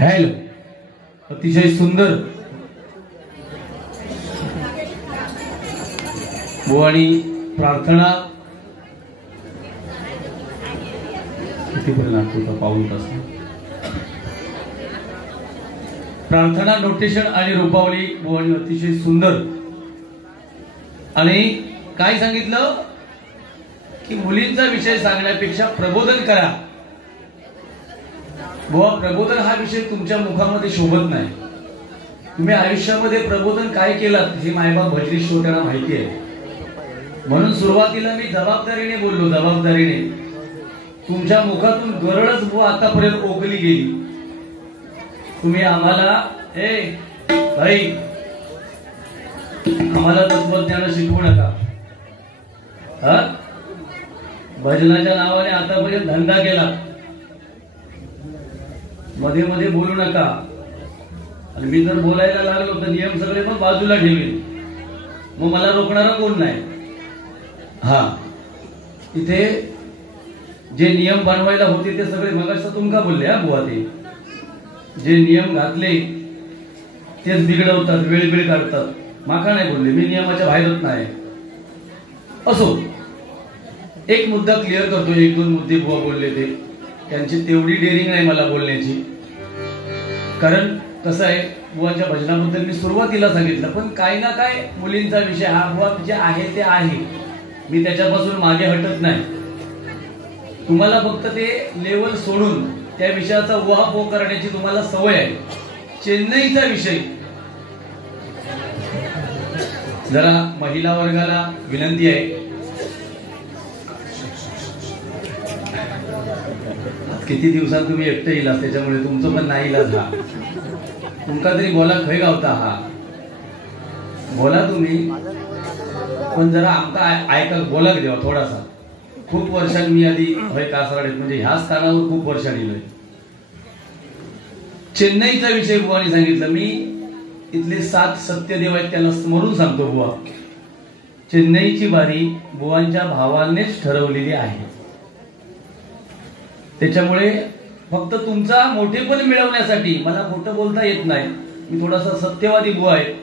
Hello, अतिशय सुंदर बुवानी प्रार्थना कितीपर्यंत होता पाऊल तास प्रार्थना नोटेशन आणि रूपावली बुवानी अतिशय सुंदर. आणि काय सांगितलं की मुलींचा विषय सांगण्यापेक्षा प्रबोधन करा. बुवा, प्रबोधन हा विषय तुमच्या मुखामध्ये शोभत नाही. तुम्ही आयुष्यामध्ये प्रबोधन काय केलं हे मायबाप भजनी श्रोत्यांना माहिती आहे. म्हणून सुरुवातीला मी जबाबदारीने बोललो. जबाबदारीने तुमच्या मुखातून गरळच बुवा आतापर्यंत ओकली गेली. तुम्ही आम्हाला भाई आम्हाला तत्वज्ञान शिकवू नका. भजनाच्या नावाने आतापर्यंत धंदा केला. मध्ये मध्ये बोलू नका. आणि मी जर बोलायला लागलो तर नियम सगळे पण बाजूला ठेवेल. मग मला रोखणारा कोण नाही. इथे जे नियम बनवायला होते ते सगळे मगाशी तुमका बोलले. बुवा, ते जे नियम घातले तेच बिघडवतात, वेळ काढतात. माका नाही बोलले, मी नियमाच्या बाहेरच नाही. असो, एक मुद्दा क्लिअर करतो. एक दोन मुद्दे बुवा बोलले ते त्यांची तेवढी डेअरिंग नाही मला बोलण्याची. कारण कसं आहे, बुवाच्या भजनाबद्दल मी सुरुवातीला सांगितलं, पण काय ना काय मुलींचा विषय हा बुवा जे आहे ते आहे. मी त्याच्यापासून मागे हटत नाही. तुम्हाला फक्त ते लेवल सोडून त्या विषयाचा उहापोह करण्याची तुम्हाला सवय आहे. चेन्नईचा विषय जरा महिला वर्गाला विनंती आहे. किती दिवसात तुम्ही एकटं येईल त्याच्यामुळे तुमचं पण नाही इलाज. तुमका तरी बोला खय गावता. बोला तुम्ही, पण जरा आमका ऐकायला बोला देवा थोडासा. खूप वर्षांनी मी आधी कासारडे म्हणजे ह्या स्थानावर खूप वर्षांनी येलोय. चेन्नईचा विषय बुवानी सांगितलं. मी इथले 7 सत्यदेव आहेत त्यांना स्मरून सांगतो. बुवा, चेन्नईची बारी बुवांच्या भावानेच ठरवलेली आहे. त्याच्यामुळे फक्त तुमचा मोठेपण मिळवण्यासाठी मला खोटं बोलता येत नाही. मी थोडासा सत्यवादी बुवा आहे.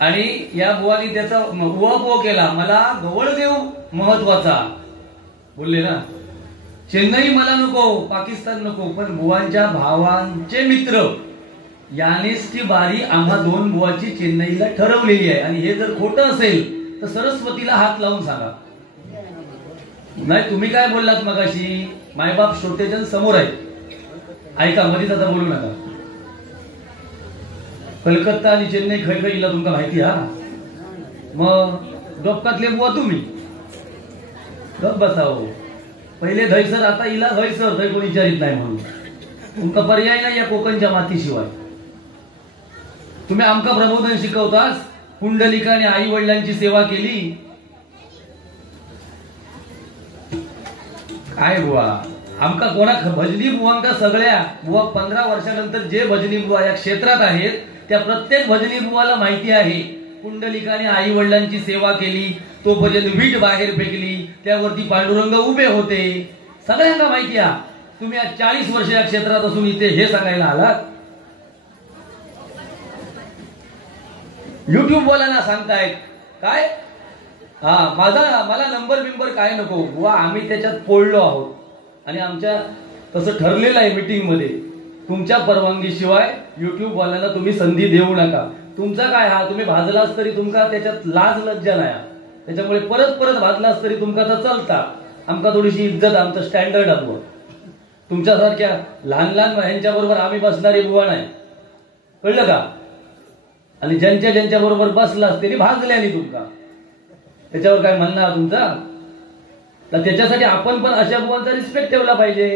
आणि या बुवानी त्याचा उहापोह केला. मला गवळदेव महत्वाचा बोलले ना. चेन्नई मला नको, पाकिस्तान नको, पण बुवांच्या भावांचे मित्र यानेच ती बारी आम्हा 2 बुवाची चेन्नईला ठरवलेली आहे. आणि हे जर खोटं असेल तर सरस्वतीला हात लावून सांगा. नाही, तुम्ही काय बोललात मगाशी, मायबाप श्रोतेजन समोर आहे, ऐका, मध्येच आता बोलू नका. कलकत्ता आणि चेन्नई खय खय इला तुमका माहिती. मग डोपकातले बुवा तुम्ही गप बसाव. पहिले धैसर, आता इला धैसर. धै कोणी विचारित नाही म्हणून तुमका पर्याय नाही या कोकणच्या मातीशिवाय. तुम्ही आमका प्रबोधन शिकवतास. पुंडलिकाने आई वडिलांची सेवा केली. काय बुवा, आमका कोणा भजनी बुवांका सगळ्या बुवा 15 वर्षानंतर जे भजनी बुवा या क्षेत्रात आहेत त्या प्रत्येक भजनी बुवाला माहिती आहे. पुंडलिकाने आई वडिलांची सेवा केली, तोपर्यंत वीट बाहेर फेकली, त्यावरती पांडुरंग उभे होते. सगळ्यांना माहिती आहे. तुम्ही आज 40 वर्ष या क्षेत्रात असून इथे हे सांगायला आलात. युट्यूब वाल्यांना सांगतायत काय, मला नंबर बिंबर काय नको बुवा, आम्ही त्याच्यात पोळलो आहोत. आणि आमच्या तसं ठरलेलं आहे मीटिंग मध्ये, तुमच्या परवानगीशिवाय युट्यूब वाल्यांना तुम्ही संधी देऊ नका. तुमचा काय तुम्ही भाजलास तरी तुमका त्याच्यात लाज लज्जा नाही. त्याच्यामुळे परत भाजलास तरी तुमका तर चालता. आमका थोडीशी इज्जत, आमचं स्टँडर्ड आहे. तुमच्यासारख्या लहान ह्यांच्या बरोबर आम्ही बसणारे बुवा नाही, कळलं का. आणि ज्यांच्या बरोबर बसलास तरी भाजल्याने तुमका त्याच्यावर काय म्हणणार तुमचा. तर त्याच्यासाठी आपण पण अशा बुवांचा रिस्पेक्ट ठेवला पाहिजे.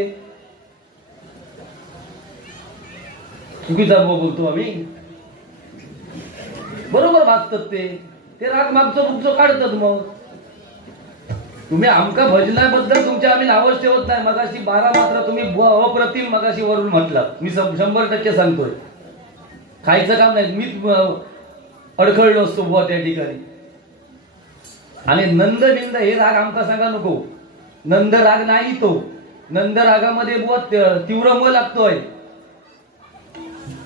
चुकीचा बुवा बोलतो आम्ही, बरोबर भागतात ते राग मागचं काढतात. मग तुम्ही आमका भजनाबद्दल तुमच्या आम्ही नावच ठेवत नाही. मगाशी 12 मात्र तुम्ही अप्रतिम मगाशी वरून म्हटलं. मी 100% सांगतोय, खायचं काम नाही. मीच अडखळलो असतो बुवा त्या ठिकाणी. आणि नंद बिंद हे राग आमका सांगा नको. नंद राग नाही तो. नंद रागामध्ये बुवा तीव्र म लागतोय.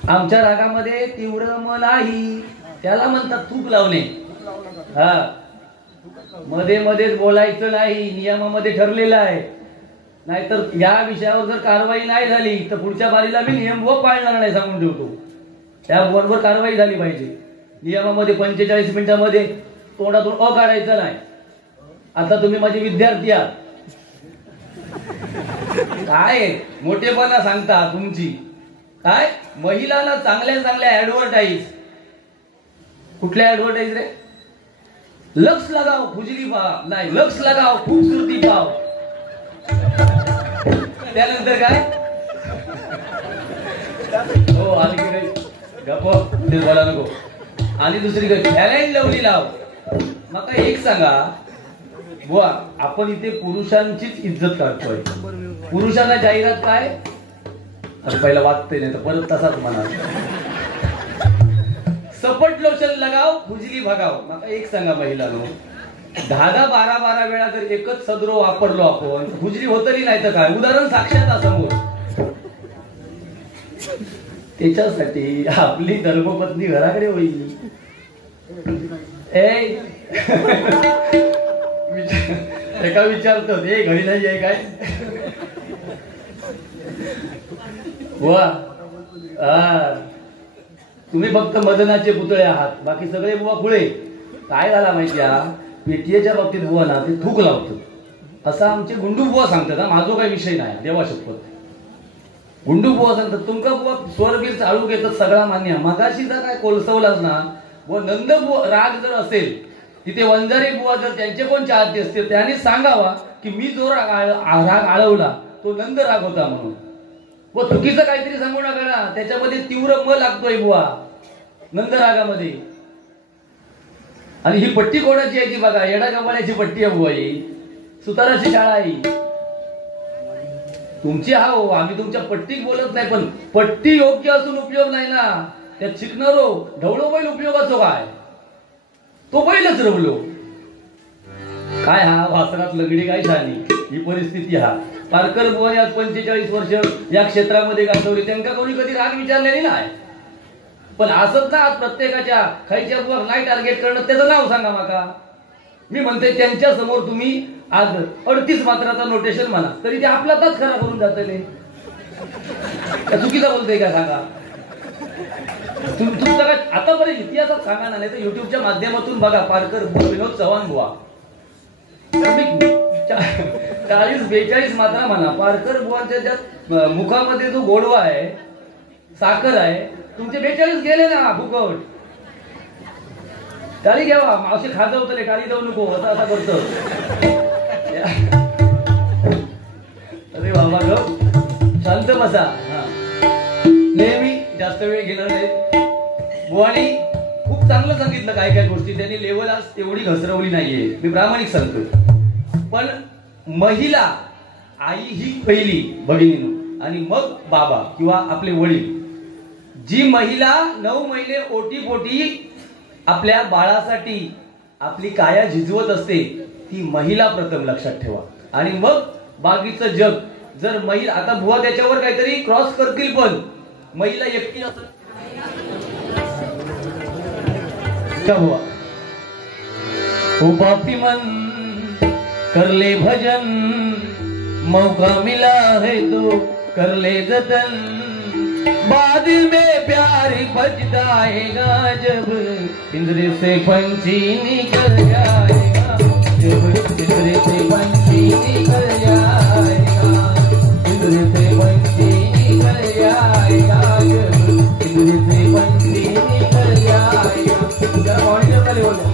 आमच्या रागामध्ये तीव्र म नाही, त्याला म्हणतात थूक लावणे. हा, मध्ये मध्येच बोलायचं नाही, नियमामध्ये ठरलेलं आहे. नाहीतर या विषयावर जर कारवाई नाही झाली तर पुढच्या बारीला मी नियम व पाळणार नाही सांगून ठेवतो. त्याबरोबर कारवाई झाली पाहिजे. नियमामध्ये 45 मिनिटांमध्ये तोंडातून अ काढायचं नाही. आता तुम्ही माझे विद्यार्थी आहात, काय मोठेपणा सांगता तुमची. काय महिलांना चांगल्या चांगल्या ऍडव्हर्टाईज, कुठल्या ऍडव्हर्टाईज रे? लक्स लगाव खुजली पाव, नाही लक्स लगाव खूबसूरती पाव. त्यानंतर काय? हो आणि गप्प ते बोला नको. आणि दुसरी काय? फॅलाईन लवली लाव. मग एक सांगा बुवा, आपण इथे पुरुषांचीच इज्जत काढतोय. पुरुषांना जाहिरात काय? पहिला वाचते नाही तर परत तसाच म्हणा. सपट लोशन लगाव खुजली भगाव. मग एक सांगा महिलांनो, 10-12 वेळा जर एकच सदरो वापरलो आपण, खुजली होतही नाही तर काय? उदाहरण साक्षात समोर. त्याच्यासाठी आपली धर्मपत्नी घराकडे होईल. एका विचारतो हे घरी नाही आहे काय? वा, तुम्ही फक्त मदनाचे पुतळे आहात, बाकी सगळे बुवा पुढे. काय झाला माहितीया, पेटीएच्या बाबतीत बुवा ना ते थूक लावतात असं आमचे गुंडू बुवा सांगतात. हा माझा काही विषय नाही, देवा शपथ. गुंडू बुवा सांगतात तुमका बुवा स्वरबीर चालू घेतात सगळा मान्य. मगाशी जर काय कोलसवलाच ना बुवा, नंद बुवा राग जर असेल तिथे वंजारी बुवा जर त्यांचे कोण चाहते असतील त्यांनी सांगावा की मी जो राग आळवला तो नंद राग होता म्हणून. व चुकीचं काहीतरी सांगू नका ना, त्याच्यामध्ये तीव्र म लागतोय बुवा नंद रागामध्ये. आणि ही पट्टी कोणाची आहे ती बघा, येडा गव्हाण्याची पट्टी आहे बुवा. ही सुताराची शाळा आहे तुमची. हा हो, आम्ही तुमच्या पट्टीत बोलत नाही, पण पट्टी योग्य असून उपयोग नाही ना. त्यात शिकणारो ढवळो बैल उपयोगाचो काय? तो बैलच रवलो काय? हा वासरात लगडी काय छानी. ही परिस्थिती. हा पारकर बुवाने आज 45 वर्ष या क्षेत्रामध्ये गाजवली, त्यांना कोणी कधी राग विचारलेली नाही. पण असंच ना आज प्रत्येकाच्या खायच्या बुवा नाही टार्गेट करणं, त्याचं नाव सांगा माका. मी म्हणते त्यांच्या समोर तुम्ही आज 38 मात्राचा नोटेशन म्हणा तरी ते आपलाच खरा करून जातले. चुकीचा बोलतोय का सांगा? तुमचा काय आतापर्यंत इतिहासात सांगा ना, नाही तर युट्यूबच्या माध्यमातून बघा. पारकर बुवा, विनोद चव्हाण बुवा 40-42 मात्रा म्हणा. पारकर बुवांच्या ज्या मुखामध्ये जो गोडवा आहे, साखर आहे, तुमचे 42 गेले ना फुकट. टाळी घ्यावा, मावशी खाजवतले, टाळी जाऊ नको असं असा करतो. अरे बाबा ग, शांत बसा. नेहमी जास्त वेळ घेणार नाही. बुवानी खूप चांगलं सांगितलं काय काय गोष्टी. त्यांनी लेवल आज तेवढी घसरवली नाहीये, मी प्रामाणिक सांगतोय. पण महिला, आई ही पहिली भगिनीनो, आणि मग बाबा किंवा आपले वडील. जी महिला 9 महिने ओटी-पोटी आपल्या बाळासाठी आपली काया झिजवत असते, ती महिला प्रथम लक्षात ठेवा. आणि मग बाकीचं जग. जर महिला, आता बुवा त्याच्यावर काहीतरी क्रॉस करतील, पण महिला एकटी असत बुवा. ओ पापी मन कर ले भजन, मौका मिला है तो कर ले जतन, बाद में प्यार बजदाएगा जब पिंजरे से पंछी निकल जाएगा, जब पिंजरे से पंछी निकल जाएगा, पिंजरे से पंछी निकल जाएगा, जब पिंजरे से पंछी निकल जाएगा. क्या पॉइंट है बोलो?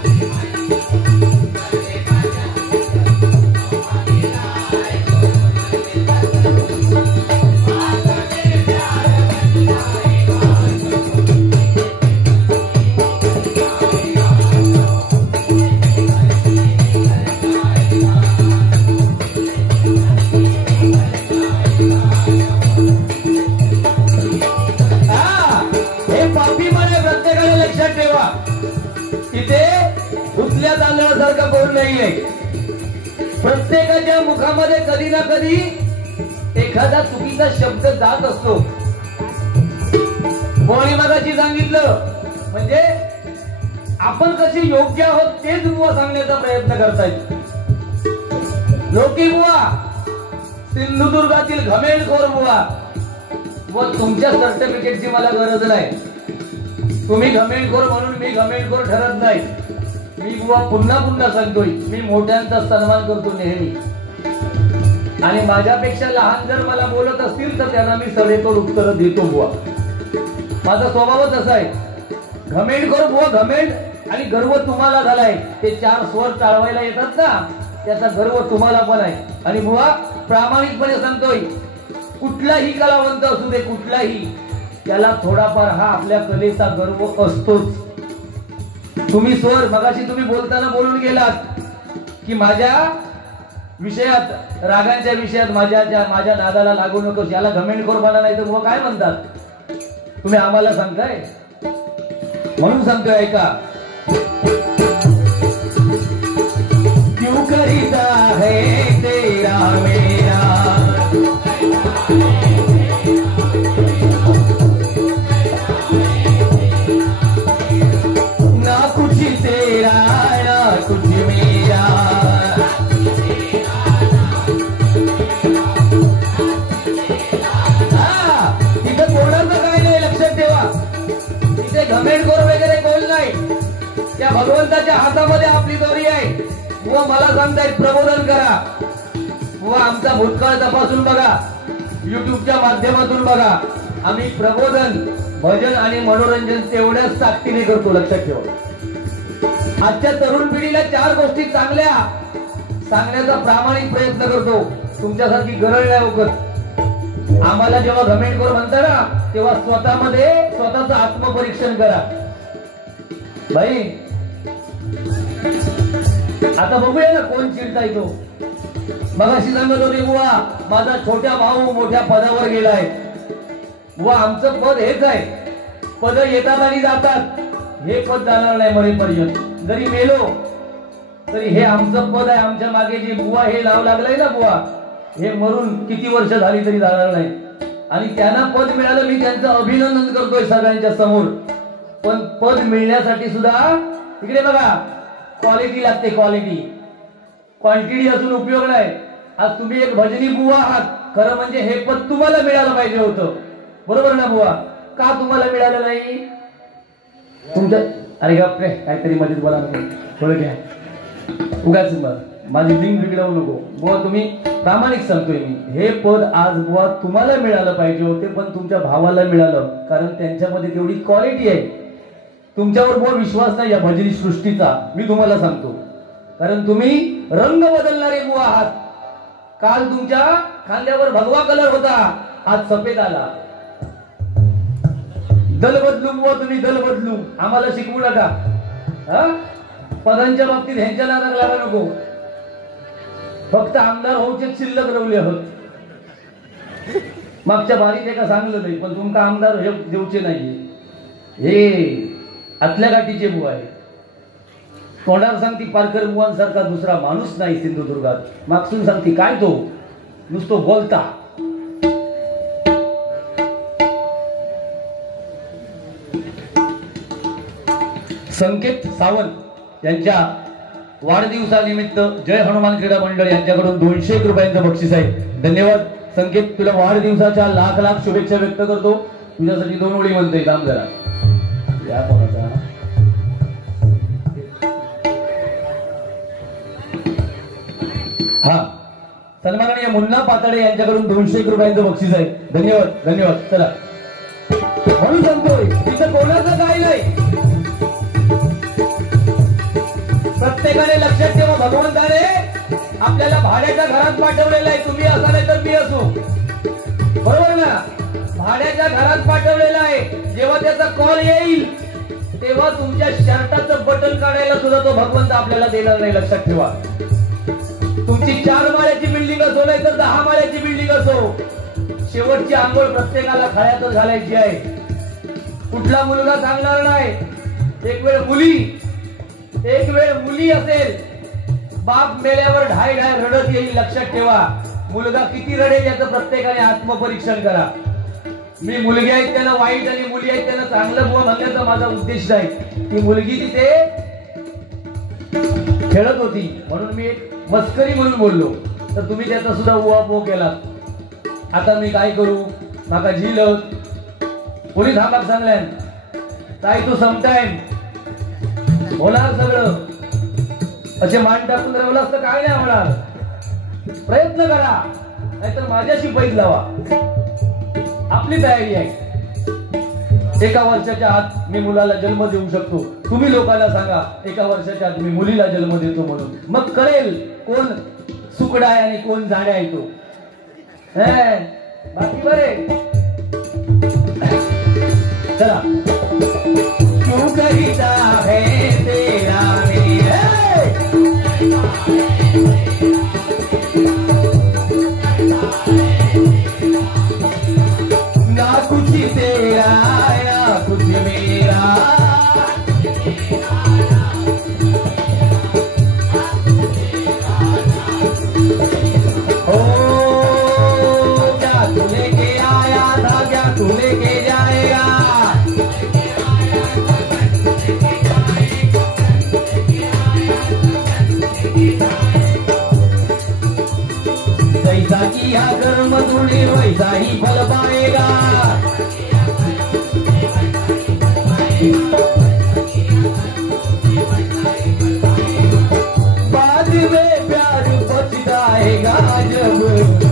प्रत्येकाच्या मुखामध्ये कधी ना कधी एखादा चुकीचा शब्द जात असतो. कोणी मगाशी सांगितलं म्हणजे आपण कसे योग्य आहोत तेच बुवा सांगण्याचा प्रयत्न करतायत. लोकी बुवा सिंधुदुर्गातील घमेंडखोर बुवा व तुमच्या सर्टिफिकेटची मला गरज नाही. तुम्ही घमेंडखोर म्हणून मी घमेंडखोर ठरत नाही. मी बुवा पुन्हा पुन्हा सांगतोय मी मोठ्यांचा सन्मान करतो नेहमी आणि माझ्यापेक्षा लहान जर मला बोलत असतील तर त्यांना मी सडेतोड उत्तर देतो बुवा. माझा स्वभावच असा आहे. घमेंडखोर बुवा घमेंड आणि गर्व तुम्हाला झालाय. ते चार स्वर चालवायला येतात ना त्याचा गर्व तुम्हाला पण आहे. आणि बुवा प्रामाणिकपणे सांगतोय कुठलाही कलावंत असू दे कुठलाही त्याला थोडाफार हा आपल्या कलेचा गर्व असतोच. तुम्ही स्वर मगाशी तुम्ही बोलताना बोलून गेलात की माझ्या विषयात रागांच्या विषयात माझ्या नादाला लागू नकोस. याला घमेंडखोर म्हणा नाही तर बुवा काय म्हणतात. तुम्ही आम्हाला सांगताय म्हणून सांगतोय ऐका. क्यों करीता है तेरा मेरा ना कुछ तेरा ना कुछ मेरा. तिथे कोणाचं काय नाही लक्षात ठेवा. तिथे घमेंडखोर वगैरे कोण नाही. त्या भगवंताच्या हातामध्ये आपली दोरी आहे. व मला सांगतायत प्रबोधन करा. व आमचा भूतकाळ तपासून बघा. युट्यूबच्या माध्यमातून बघा. आम्ही प्रबोधन भजन आणि मनोरंजन तेवढ्याच ताकदीने करतो. लक्षात ठेवा. आजच्या तरुण पिढीला चार गोष्टी चांगल्या सांगण्याचा प्रामाणिक प्रयत्न करतो. तुमच्यासारखी गरज नाही होत. आम्हाला जेव्हा घमेंडखोर म्हणता ना तेव्हा स्वतःमध्ये स्वतःचं आत्मपरीक्षण करा. भाई आता बघूया ना कोण चिडता येतो. मगाशी सांगत होते बुवा माझा छोट्या भाऊ मोठ्या पदावर गेलाय. बुवा आमचं पद हेच आहे. पद येतात आणि जातात. हे पद जाणार नाही मरेपर्यंत. जरी मेलो तरी हे आमचं पद आहे. आमच्या मागे जे बुवा हे नाव लागलंय ना बुवा हे मरून किती वर्ष झाली तरी जाणार नाही. आणि त्यांना पद मिळालं मी त्यांचं अभिनंदन करतोय सगळ्यांच्या समोर. पण पद मिळण्यासाठी सुद्धा इकडे बघा क्वालिटी लागते. क्वालिटी क्वांटिटी असून उपयोग नाही. आज तुम्ही एक भजनी बुवा आहात. खरं म्हणजे हे पद तुम्हाला मिळालं पाहिजे होतं. बरोबर ना बुवा. का तुम्हाला मिळालं नाही तुमच्या अरे गप्रे काहीतरी मध्ये बोला थोडं घ्या उगाच माझी लिंक बिघडवू नको बुवा. तुम्ही प्रामाणिक सांगतोय मी हे पद आज बुवा तुम्हाला मिळालं पाहिजे होते पण तुमच्या भावाला मिळालं. कारण त्यांच्यामध्ये तेवढी क्वालिटी आहे. तुमच्यावर बुवा विश्वास नाही या भजनी सृष्टीचा. मी तुम्हाला सांगतो कारण तुम्ही रंग बदलणारे बुवा आहात. काल तुमच्या खांद्यावर भगवा कलर होता आज सफेद आला. दल बदलू बुवा तुम्ही दल बदलू. आम्हाला शिकवू नका. पदांच्या बाबतीत ह्यांच्या नादाला लागा नको. फक्त आमदार होऊचे शिल्लक रवले आहोत. मागच्या बारीत एका सांगलं नाही पण तुमका आमदार हे देऊचे नाहीये. हे आतल्या गाठीचे बुवा आहे. तोंडावर सांगती पारकर बुवांसारखा दुसरा माणूस नाही सिंधुदुर्गात. मागसून सांगती काय तो नुसतो बोलता. संकेत सावंत यांच्या वाढदिवसानिमित्त जय हनुमान क्रीडा मंडळ यांच्याकडून 201 रुपयांचं बक्षीस आहे. धन्यवाद संकेत. तुला वाढदिवसाच्या लाख लाख शुभेच्छा व्यक्त करतो. तुझ्यासाठी 2 ओळी म्हणतोय. काम करा या कोणाचा हा सन्माननीय मुन्ना पाताडे यांच्याकडून 201 रुपयांचं बक्षीस आहे. धन्यवाद धन्यवाद. चला म्हणून सांगतोय तिथं कोणाचं काय नाही. प्रत्येकाने लक्षात ठेवा भगवंताने आपल्याला भाड्याच्या घरात पाठवलेलं आहे. तुम्ही असा नाही तर मी असो. बरोबर ना. भाड्याच्या घरात पाठवलेलं आहे. जेव्हा त्याचा कॉल येईल तेव्हा तुमच्या शर्टाचं बटन काढायला सुद्धा तो भगवंत आपल्याला देणार नाही. लक्षात ठेवा. तुमची 4 माळ्याची बिल्डिंग असो नाही तर 10 माळ्याची बिल्डिंग असो शेवटची आंघोळ प्रत्येकाला खाण्यातच घालायची आहे. कुठला मुलगा सांगणार नाही. एक वेळ मुली असेल. बाप मेल्यावर ढाय रडत येईल. लक्षात ठेवा. मुलगा किती रडेल याचं प्रत्येकाने आत्मपरीक्षण करा. मी मुलगी आहेत त्यांना वाईट आणि मुली आहेत त्यांना चांगलं बुवा म्हणण्याचा माझा उद्देश नाही. ती मुलगी तिथे खेळत होती म्हणून मी एक मस्करी म्हणून बोललो, तर तुम्ही त्याचा सुद्धा उहापोह केला. आता मी काय करू, माका झिल कोणी थांबाक सांगल्यान काय तू समटाईम होणार सगळं असे मान टाकून राहिलं असतं काय नाही होणार. प्रयत्न करा नाहीतर माझ्याशी पैज लावा. आपली तयारी आहे. 1 वर्षाच्या आत मी मुलाला जन्म देऊ शकतो. तुम्ही लोकांना सांगा 1 वर्षाच्या आत मी मुलीला जन्म देतो म्हणून, मग कळेल कोण सुकडा आहे आणि कोण जाण्या आहे तो. बाकी बरे चला. क्यों करीता है तेरा ना कुछ तेरा ना कुछ मेरा, ओ क्या तू लेके आया था क्या तू लेके जाएगा. जैसा किया कर्म तूने वैसा ही फल पाएगा. बाद में प्यार पछताएगा जब.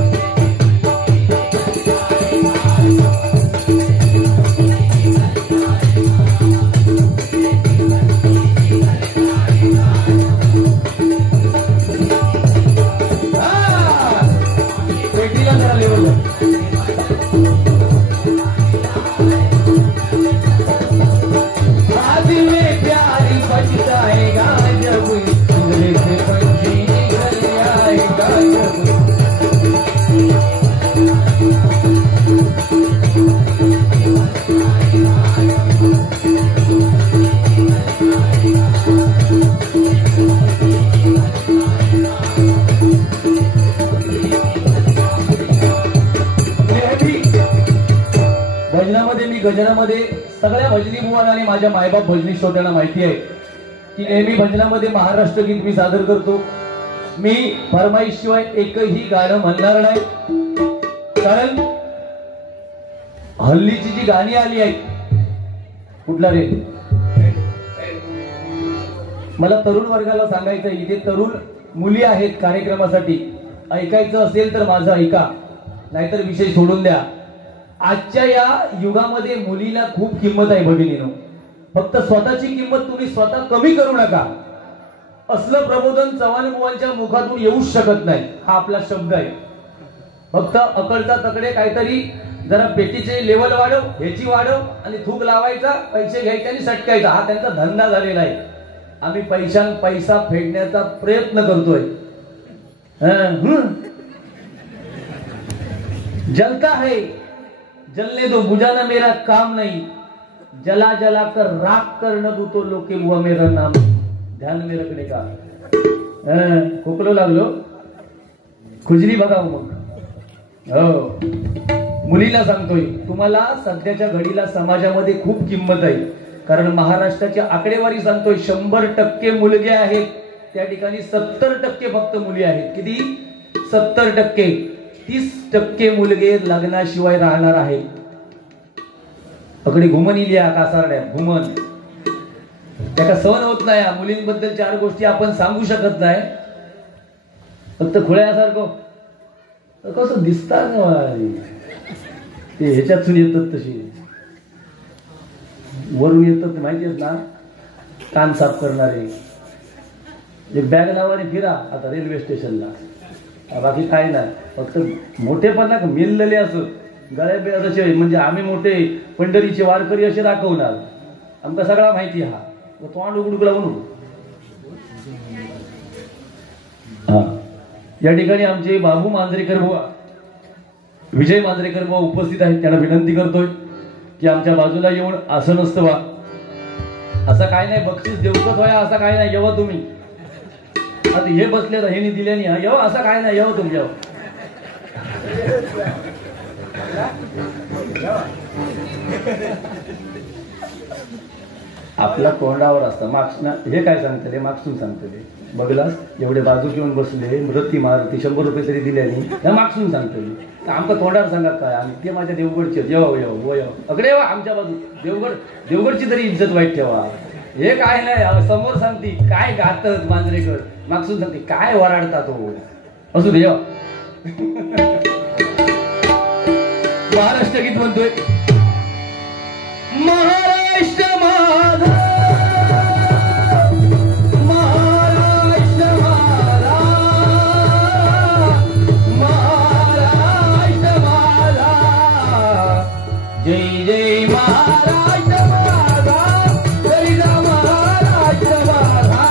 भजनामध्ये सगळ्या भजनी बुवांना आणि माझ्या मायबाप भजनी श्रोत्यांना माहिती आहे की नेहमी भजनामध्ये महाराष्ट्र गीत मी सादर करतो. मी फरमाईशिवाय एकही गाणं म्हणणार नाही, कारण हल्लीची जी गाणी आली आहेत. कुठला रे, मला तरुण वर्गाला सांगायचं इथे तरुण मुली आहेत कार्यक्रमासाठी. ऐकायचं असेल तर माझं ऐका, नाहीतर विषय सोडून द्या. आजच्या या युगामध्ये मुलीला खूप किंमत आहे भगिनीनो. फक्त स्वतःची किंमत तुम्ही स्वतः कमी करू नका. असलं प्रबोधन चव्हाण बुवांच्या मुखातून येऊच शकत नाही. हा आपला शब्द आहे. फक्त अकडता तकडे काहीतरी जरा पेटीचे लेवल वाढव, ह्याची वाढव आणि थूक लावायचा, पैसे घ्यायचे आणि सटकायचा, हा त्यांचा धंदा झालेला आहे. आम्ही पैसा फेडण्याचा प्रयत्न करतोय. जलता है जलने दो, बुझाना मेरा काम नहीं, जला जला कर राख कर न दूतो लोके हुआ मेरा नाम. ध्यान में रखने का. खोकलो लागलो, खुजली बघा मग. हो, मुलीला सांगतोय तुम्हाला सध्याच्या घडीला समाजामध्ये खूप किंमत आहे. कारण महाराष्ट्राची आकडेवारी सांगतोय 100% मुलगे आहेत, त्या ठिकाणी 70% फक्त मुली आहेत. किती? 70%. 30% मुलगे लग्नाशिवाय राहणार आहेत. अकडे घुमन इल्या कासारड्या घुमन त्याला सहन होत नाही. मुलींबद्दल 4 गोष्टी आपण सांगू शकत नाही. फक्त खुळ्यासारखं कसं दिसतात ते ह्याच्यातून येतात, तशी वरून येतात माहिती आहेत ना, कान साफ करणारे. एक बॅग नावाने फिरा आता रेल्वे स्टेशनला, बाकी काय नाही. फक्त मोठेपणा मिळलेले असं गळ्या जसे, म्हणजे आम्ही मोठे पंढरीचे वारकरी असे दाखवणार. आमका सगळा माहिती. हा तोंड उघडूक लावून. हा, या ठिकाणी आमचे बाबू मांजरेकर बुवा, विजय मांजरेकर बुवा उपस्थित आहेत. त्यांना विनंती करतोय की आमच्या बाजूला येऊन असं नसतं बा, असं काय नाही, बक्षीस देऊकच व्हाया असं काय नाही. येवा तुम्ही, आता हे बसले तर हे दिल्याने येवा असं काय नाही. येवा तुमच्या आपला तोंडावर असतं मार्क्स ना. हे काय सांगतले मार्क्सून सांगतले बघलास एवढे बाजू घेऊन बसले रती मारती 100 रुपये तरी दिल्याने हे मार्क्सून सांगतले आमचं तोंडावर सांगा काय. आणि ते माझ्या देवगडचे येव अकडे वा आमच्या बाजू देवगडची तरी इज्जत वाईट ठेवा. हे काय नाही समोर सांगते काय गातत मांजरेकर मागसून सांगते काय वराडता तो असू दे. महाराष्ट्र गीत म्हणतोय महाराष्ट्र माझा महाराष्ट्र माझा महाराष्ट्र माझा जय जय महाराष्ट्र माझा जय जय महाराष्ट्र माझा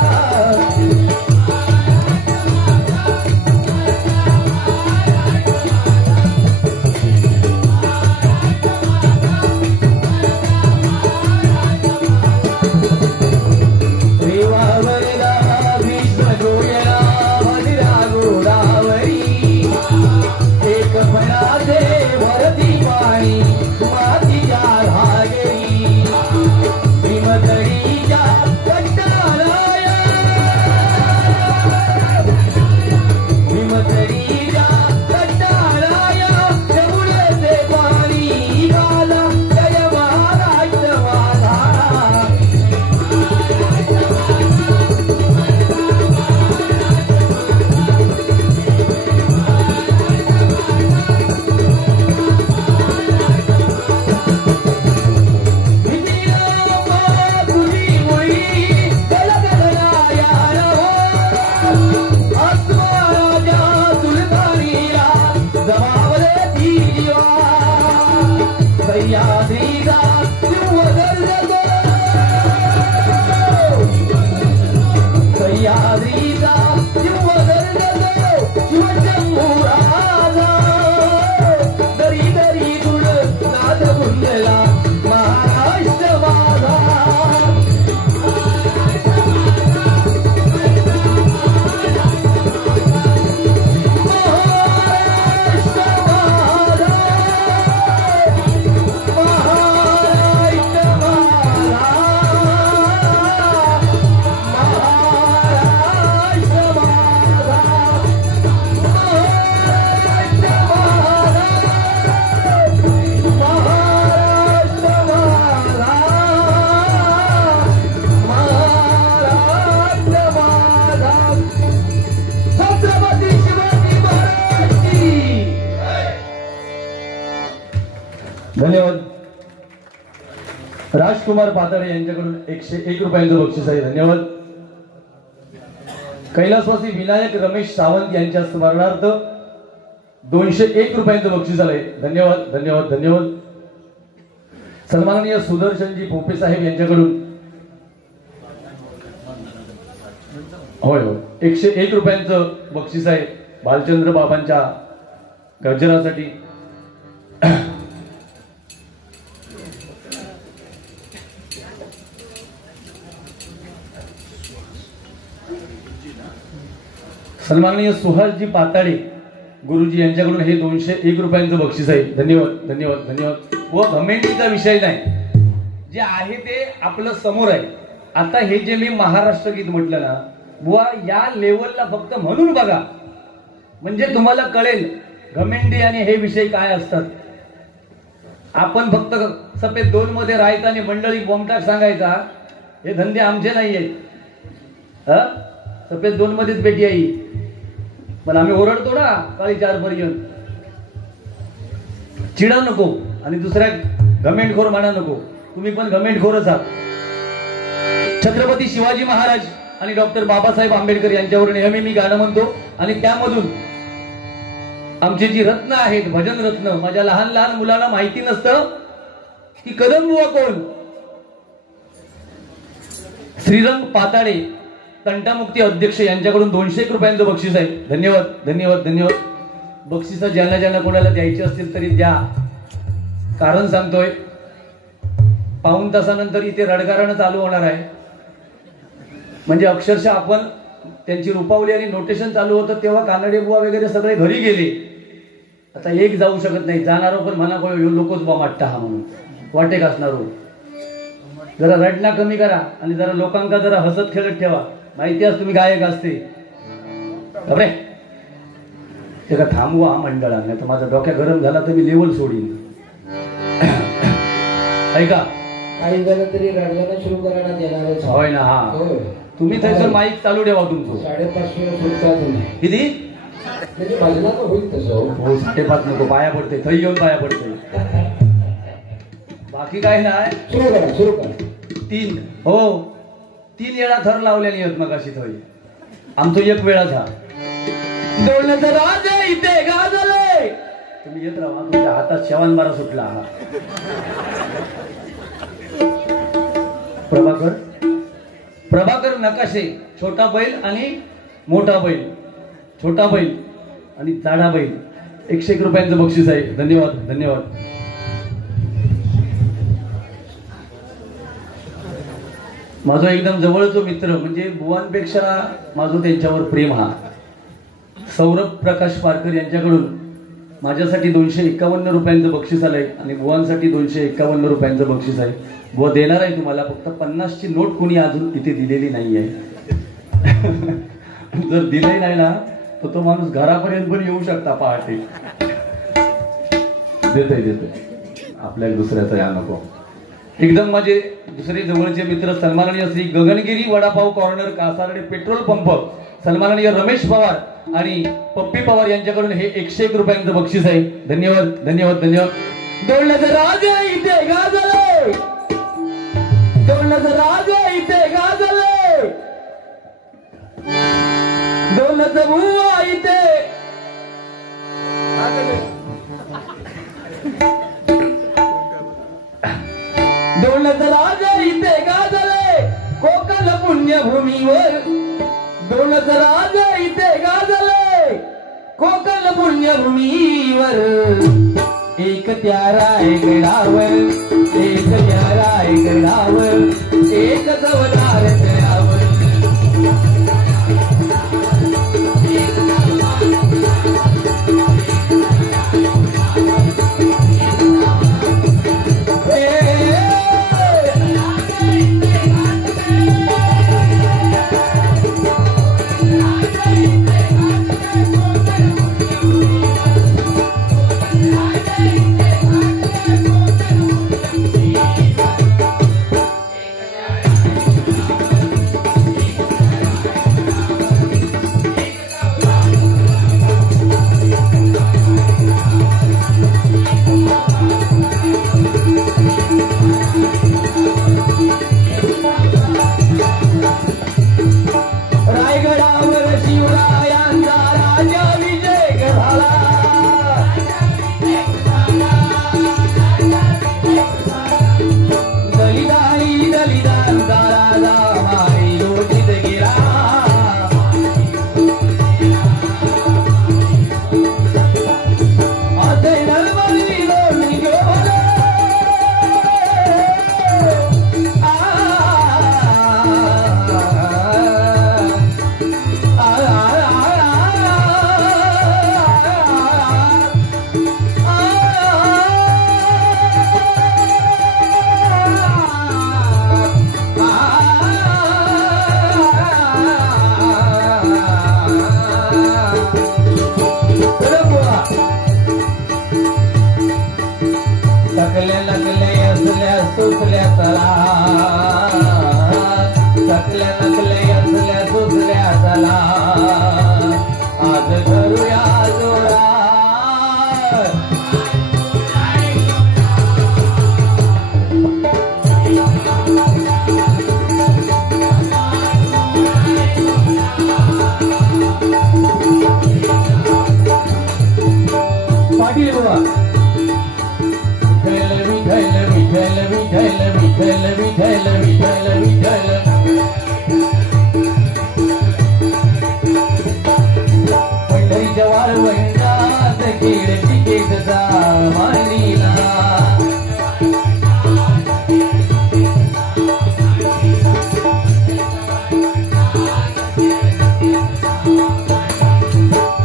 धन्यवाद. राजकुमार पाताळे यांच्याकडून 101 रुपयांचं बक्षीस आहे. धन्यवाद. कैलासवासी विनायक रमेश सावंत यांच्या स्मरणार्थ 201 रुपयांचं बक्षीस आलंय. धन्यवाद धन्यवाद धन्यवाद. सन्माननीय सुदर्शनजी पोपे साहेब यांच्याकडून होय 101 रुपयांचं बक्षीस आहे भालचंद्र बाबांच्या गर्जनासाठी. सन्माननीय सुहासजी पाताळे गुरुजी यांच्याकडून हे 201 रुपयांचं बक्षीस आहे. धन्यवाद धन्यवाद धन्यवाद. व घमेंडीचा विषय नाही जे आहे ते आपलं समोर आहे. आता हे जे मी महाराष्ट्र गीत म्हटलं ना बुवा या लेवलला फक्त म्हणून बघा म्हणजे तुम्हाला कळेल घमेंडी आणि हे विषय काय असतात. आपण फक्त सफेद 2 मध्ये राहायचं आणि मंडळी बॉम्बटाक सांगायचा हे धंदे आमचे नाही आहेत. सफेद 2 मध्येच बेटी आई पण आम्ही ओरडतो ना काळी 4 पर्यंत. चिडा नको आणि दुसऱ्या घमेंडखोर म्हणा नको. तुम्ही पण घमेंडखोरच आहात. छत्रपती शिवाजी महाराज आणि डॉक्टर बाबासाहेब आंबेडकर यांच्यावर नेहमी मी गाणं म्हणतो आणि त्यामधून आमची जी रत्न आहेत भजन रत्न माझ्या लहान लहान मुलांना माहिती नसतं की कदमबुवा कोण. श्रीरंग पाताळे तंटामुक्ती अध्यक्ष यांच्याकडून 201 रुपयांचं बक्षीस आहे. धन्यवाद धन्यवाद धन्यवाद. बक्षीस ज्यांना ज्यांना कोणाला द्यायची असतील तरी द्या. कारण सांगतोय पाऊण तासानंतर इथे रडगाणं चालू होणार आहे. म्हणजे अक्षरशः आपण त्यांची रुपावली आणि नोटेशन चालू होतं तेव्हा कानडे बुवा वगैरे सगळे घरी गेले आता एक जाऊ शकत नाही, जाणारो पण म्हणा लोकच बा वाटता हा म्हणून वाटेक असणारो. जरा रडणं कमी करा आणि जरा लोकांका जरा हसत खेळत ठेवा. माहिती आहे तुम्ही गायक असते बरे. ते का थांबवा मंडळा, नाही तर माझा डोक्या गरम झाला तर मी लेवल सोडीन. ऐका काही झालं तरी रडगाणं सुरू करायला देणारच. होय ना. हा तुम्ही त्याचं माईक चालू ठेवा तुमचं. 550 सुटतात किती म्हणजे माझला तर होईल तसं. हो 5.5 नको, पाया पडते थै येऊन पाया पडते. बाकी काय नाही. सुरू करा 3 हो 3 वेळा थर लावलेली आहेत मग अशी थोडी. आमचं 1 वेळा झा डोलण्याचं राजा इथे गाजले. तुम्ही येत राहा, तुमच्या हातात शेवान बारा सुटला. हा प्रभाकर नकाशे, छोटा बैल आणि मोठा बैल, छोटा बैल आणि जाडा बैल, 101 रुपयांचं बक्षीस आहे. धन्यवाद धन्यवाद. माझा एकदम जवळचा मित्र म्हणजे बुवांपेक्षा माझं त्यांच्यावर प्रेम. हा सौरभ प्रकाश पारकर यांच्याकडून माझ्यासाठी 251 रुपयांचं बक्षीस आलंय आणि बुवांसाठी 251 रुपयांचं बक्षीस आहे. बुवा देणार आहे तुम्हाला, फक्त 50ची नोट कोणी अजून इथे दिलेली नाही आहे. जर दिलंही नाही ना तर तो माणूस घरापर्यंत पण येऊ शकता पहाटे. देतोय आपल्या दुसऱ्याचा या नको. एकदम माझे दुसरे जवळचे मित्र सन्माननीय Shri Gagangiri vada pav corner Kasarde petrol pump, सन्माननीय रमेश पवार आणि पप्पी पवार यांच्याकडून हे 101 रुपयांचं बक्षीस आहे. धन्यवाद धन्यवाद धन्यवाद. डोलण्याचं राजा इथे गाजले. डोलण्याचं राजा इथे गाजले. डोलण्याचं बुवा इथे डोलण्याचं राजा इथे गाजले. कोकण पुण्यभूमीवर डोलण्याचं राजा इथे गाजले. कोकण पुण्यभूमीवर एक त्यारा एक गडावर, एक त्यारा एक गडावर, एक चवदार तळावर.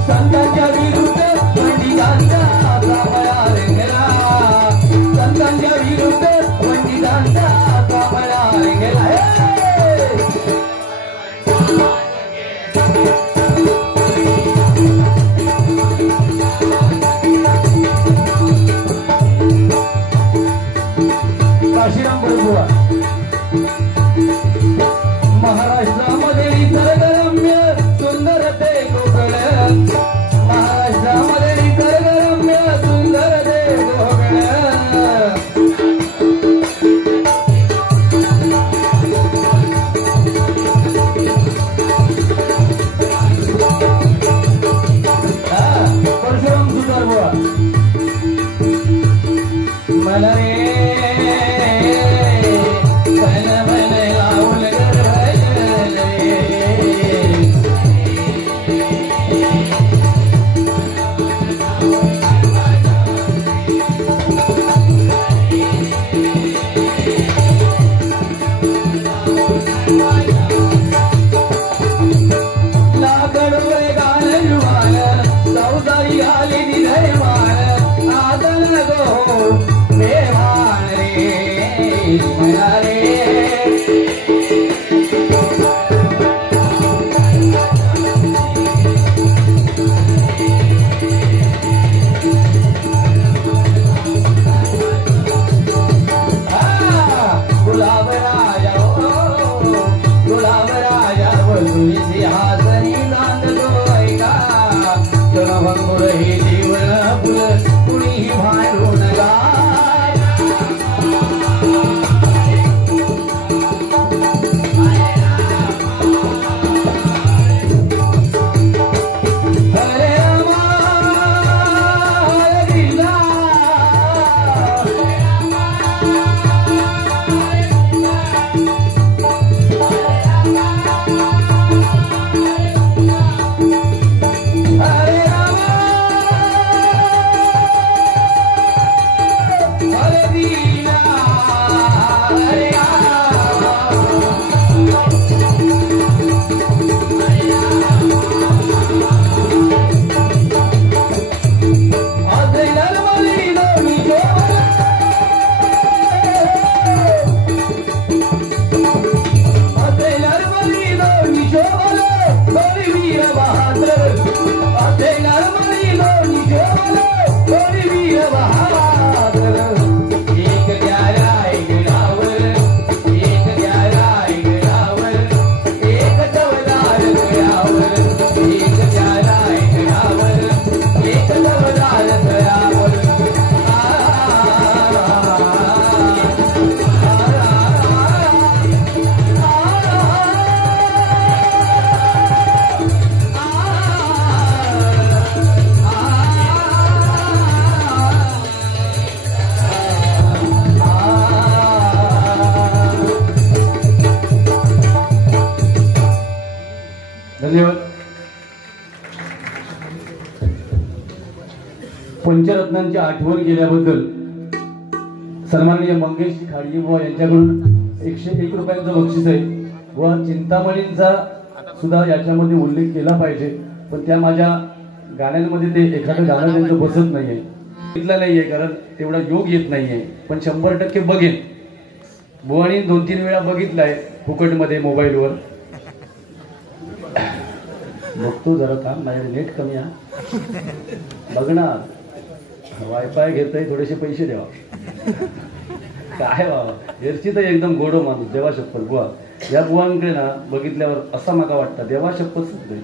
संतांच्या विरुद्ध काशीराम बुवा महाराष्ट्रामध्ये निसर्गरम्य सुंदर ते कोकण महाराष्ट्रामध्ये निसर्गरम्य सुंदर ते कोकण परशुराम सुतार बुवा मला रे पंचरत्नांची आठवण केल्याबद्दल सन्माननीय मंगेश खाडगे बुवा यांच्याकडून 101 रुपयांचं बक्षीस आहे. व चिंतामणींचा सुद्धा याच्यामध्ये उल्लेख केला पाहिजे, पण त्या माझ्या गाण्यांमध्ये ते एखादं गाणं त्यांचं बसत नाहीये, बघितलं नाहीये कारण तेवढा योग येत नाहीये, पण 100% बघेन. बुवानी 2-3 वेळा बघितलाय फुकटमध्ये मोबाईलवर. बघतो जरा थांब, माझ्या नेट कमी आहे बघणार. वायफाय घेतोय, थोडेसे पैसे द्यावा. काय बाबा एरची तर एकदम गोडो माणूस देवा शपथ बुवा. या बुवांकडे ना बघितल्यावर असा माका वाटतं देवा शपथ सांगतोय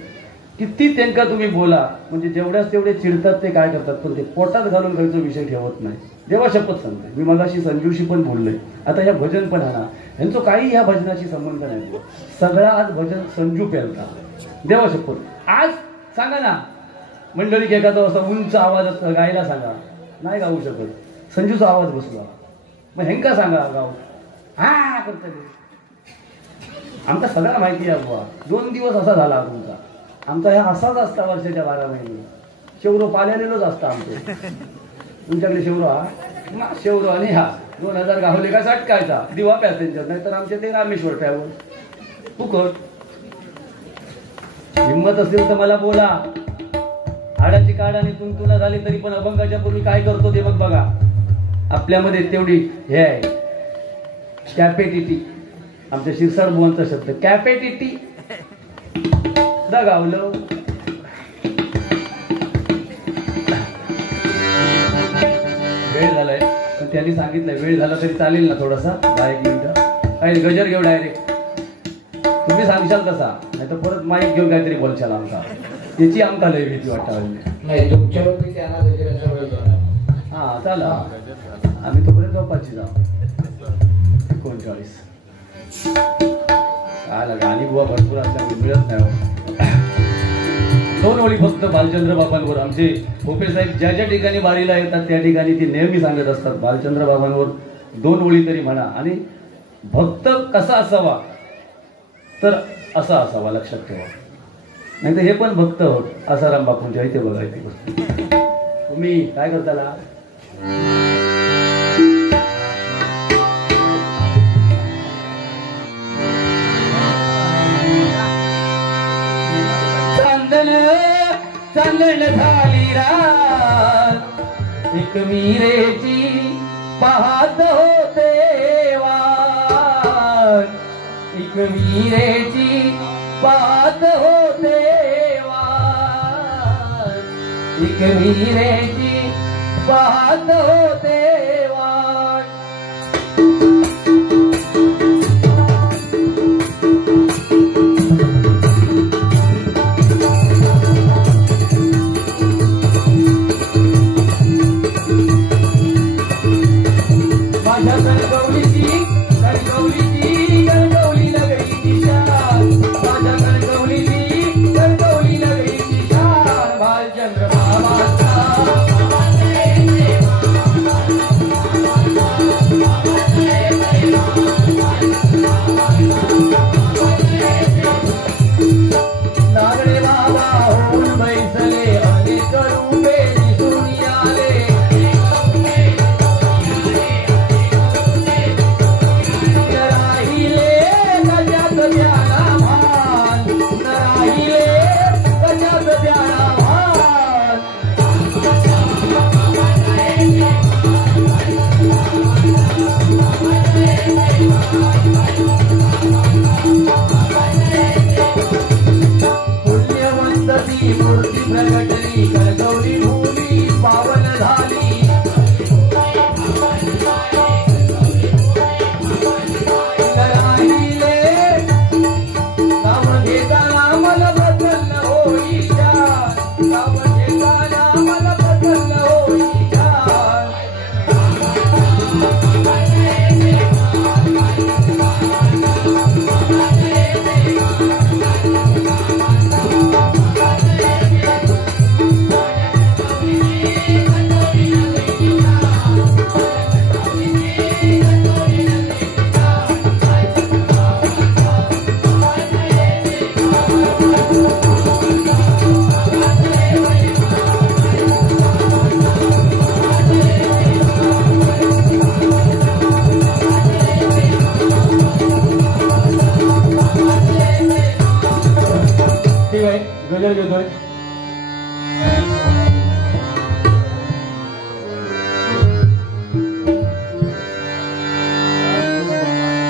किती त्यांना तुम्ही बोला, म्हणजे जेवढ्याच तेवढे चिडतात ते काय करतात, पण ते पोटात घालून खायचा विषय ठेवत नाही. देवा शपथ सांगतोय. मी मगाशी संजूशी पण बोललोय. आता ह्या भजन पण आहे ना, ह्यांचं काही ह्या भजनाशी संबंध नाही. सगळा आज भजन संजू पेलता. देवा शपथ आज सांगा ना मंडळी एखादा असा उंच आवाजात गायला सांगा, नाही गाऊ शकत. संजूचा आवाज बसला, मग हेंका सांगा गाव हा करता. आमचा सगळा माहिती आहे बुवा. 2 दिवस असा झाला तुमचा, आमचा ह्या असाच असता वर्षाच्या 12 महिने. शेवरो पाल्यालेलोच असता आमचे. तुमच्याकडे शेवरो हा शेवरो आणि हा 2000 गावले का सटकायचा दिवा पॅसेंजर, नाही तर आमच्या ते रामेश्वर ट्रॅव्हल फुकट. हिंमत असेल तर मला बोला. हाडाची काढ आणि तुंतुना झाली तरी पण अभंगाच्या पूर्वी काय करतो ते मग बघा. आपल्यामध्ये तेवढी हे आहे कॅपॅसिटी. आमच्या शिरसाड बुवांचा शब्द कॅपॅसिटी दगावलं. वेळ झालाय, त्यांनी सांगितलं वेळ झाला तरी चालेल ना थोडासा 10-1 मिनिटं. काही गजर घेऊ डायरेक्ट तुम्ही सांगशाल तसा, नाही तर परत माईक घेऊन काहीतरी बोलशाल आमका. त्याची आमका लय भीती वाटते. नाही तुमच्यावरती त्यांना गजराचा वेळ झाला. हा चला आम्ही तोपर्यंत झोपाची जाऊ. 39 काय गाणी बुवा भरपूर असल्यामुळे मिळत नाही हो. 2 ओळी फक्त भालचंद्र बाबांवर. आमचे भोपे साहेब ज्या ज्या ठिकाणी वारीला येतात त्या ठिकाणी ते नेहमी सांगत असतात भालचंद्र बाबांवर 2 ओळी तरी म्हणा. आणि भक्त कसा असावा तर असा असावा, लक्षात ठेवा. नाही तर हे पण भक्त होत आसाराम बापूंच्या इथे बघायची गोष्ट. तुम्ही काय करताला चांदण झाली रात एक मीरेची पाहत होते वाट. एक मीरेची पाहत होते वाट. एक मीरेची पाहत होते वाट.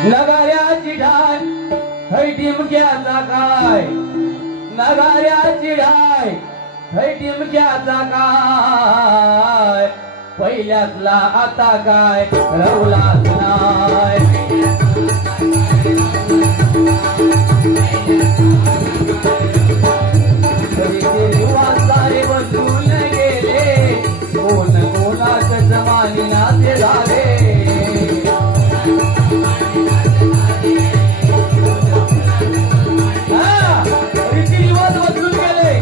नगाऱ्याची ढाय थै टिमक्याचा काय. नगाऱ्याची ढाय थै टिमक्याचा काय. पहिल्यातला आता काय रवलाच नाय. सारे बदलून गेले कोण कोणाच जमानी नाते झाले. रीतिरिवाज बदलून गेले.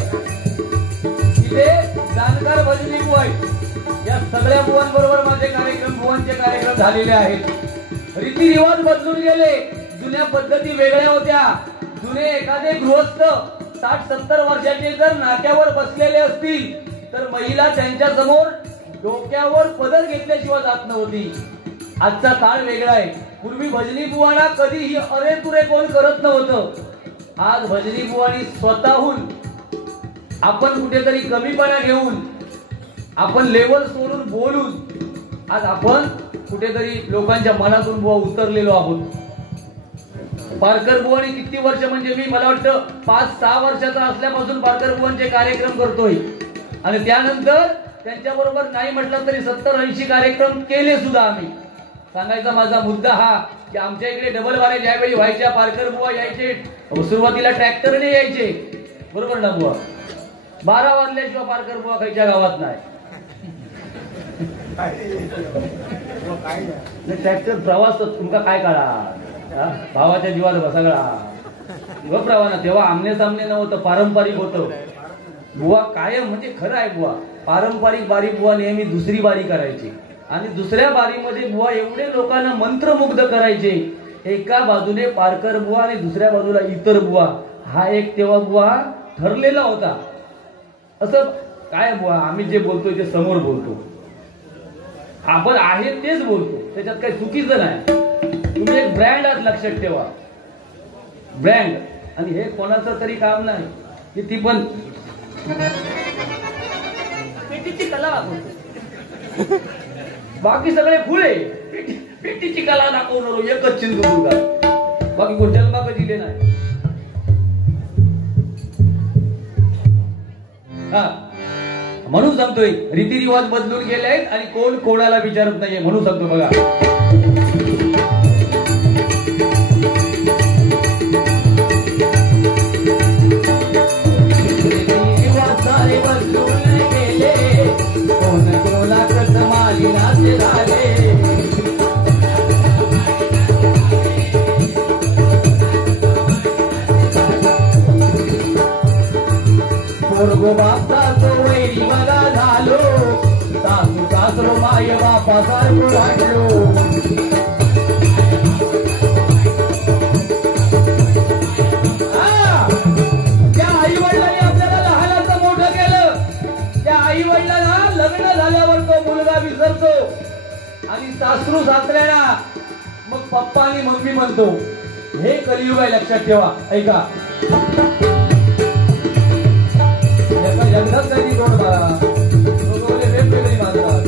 इथे जाणकार भजनी बुवा या सगळ्या बुवांबरोबर माझे कार्यक्रम बुवांचे कार्यक्रम झालेले आहेत. रीतिरिवाज बदलून गेले. जुन्या पद्धती वेगळ्या होत्या. जुने एखादे गृहस्थ 60-70 वर्षाचे जर नाक्यावर बसलेले असतील तर महिला त्यांच्या समोर डोक्यावर पदर घेतल्याशिवाय जात नव्हती. आजचा काळ वेगळा आहे. पूर्वी भजनी बुवाला कधीही अरे तुरे कोण करत नव्हतं. आज भजनी बुवानी स्वतःहून आपण कुठेतरी कमीपणा घेऊन आपण लेवल सोडून बोलून आज आपण कुठेतरी लोकांच्या मनातून बुवा उतरलेलो आहोत. पारकर बुवानी किती वर्ष म्हणजे मी मला वाटतं 5-6 वर्षाचा असल्यापासून पारकर बुवांचे कार्यक्रम करतोय. आणि त्यानंतर त्यांच्याबरोबर नाही म्हटलं तरी 70-80 कार्यक्रम केले सुद्धा आम्ही. सांगायचा माझा मुद्दा हा की आमच्या इकडे डबल वाऱ्या ज्यावेळी व्हायच्या, पारकर बुवा यायचे, सुरुवातीला ट्रॅक्टरने यायचे, बरोबर ना बुवा? 12 वाजल्याशिवाय पारकर बुवा खायच्या गावात नाही. ट्रॅक्टर प्रवास तुमका काय काढा, भावाच्या जीवात सगळा प्रवाना. तेव्हा आमने सामने नव्हतं, पारंपरिक होतं बुवा. कायम म्हणजे खरं आहे बुवा, पारंपरिक बारी बुवा नेहमी दुसरी बारी करायची आणि दुसऱ्या बारीमध्ये बुवा एवढे लोकांना मंत्रमुग्ध करायचे. एका बाजूने पारकर बुवा आणि दुसऱ्या बाजूला इतर बुवा. हा एक तेव्हा बुवा ठरलेला होता. असं काय बुवा, आम्ही जे बोलतोय ते समोर बोलतो, आपण आहे तेच बोलतो, त्याच्यात काही चुकीचं नाही. तुम्ही एक ब्रँड आहात, लक्षात ठेवा, ब्रँड. आणि हे कोणाचं तरी काम नाही की ती पण पेटीची कला दाखवतो, बाकी सगळे खुळे. पेटीची कला दाखवणार एकच सिंधुदुर्गात, बाकी कोण जन्माक दिले नाही. हा म्हणून सांगतोय, रीतिरिवाज बदलून गेले आहेत आणि कोण कोणाला विचारत नाहीये म्हणून सांगतो. बघा, बापा तो वैरी मला झालो, सासू सासरो माय बापा सारखं वाटलो. त्या आई वडिलांनी आपल्याला लहानाचं मोठं केलं. त्या आई वडिलांना लग्न झाल्यावर तो मुलगा विसरतो आणि सासरू सासऱ्याला मग पप्पा आणि मम्मी म्हणतो. हे कलियुग आहे, लक्षात ठेवा. ऐका, जंगलात कधी दोन बाळा वेगवेगळी मानतात.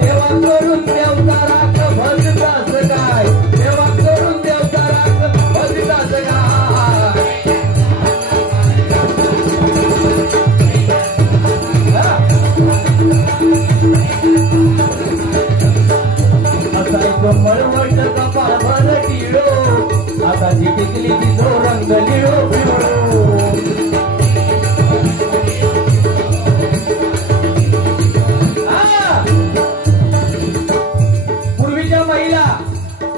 देवा करून देवताराक भजत असं काय, देवा करून देवताराक भजत असं काय. असायचं मळवट कपाळ भर टिळो, आता जी टिकली ती तो रंग लिळो पिळो. पूर्वीच्या महिला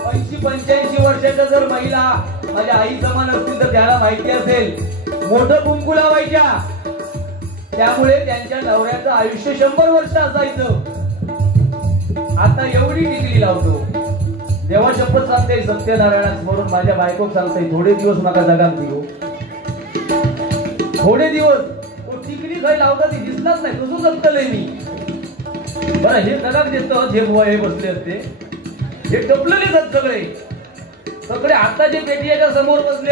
80-85 वर्षाच्या जर महिला माझ्या आई समान असतील तर त्याला माहिती असेल, मोठं कुंकू लावायच्या. त्यामुळे त्यांच्या नवऱ्याचं आयुष्य 100 वर्ष असायचं. आता एवढी टिकली लावतो. देवा शपथ सांगते, सत्यनारायण स्मरून माझ्या बायकोक सांगते, थोडे दिवस मला जगात दिलो. थोडे दिवस तो टिकली काही लावता ती दिसलाच नाही, कसं जगतलंय मी. बरं, हे जगात देतं, जे बुवा हे बसले असते, हे टपलेले जात सगळे सगळे. आता जे पेटी याच्या समोर बसले,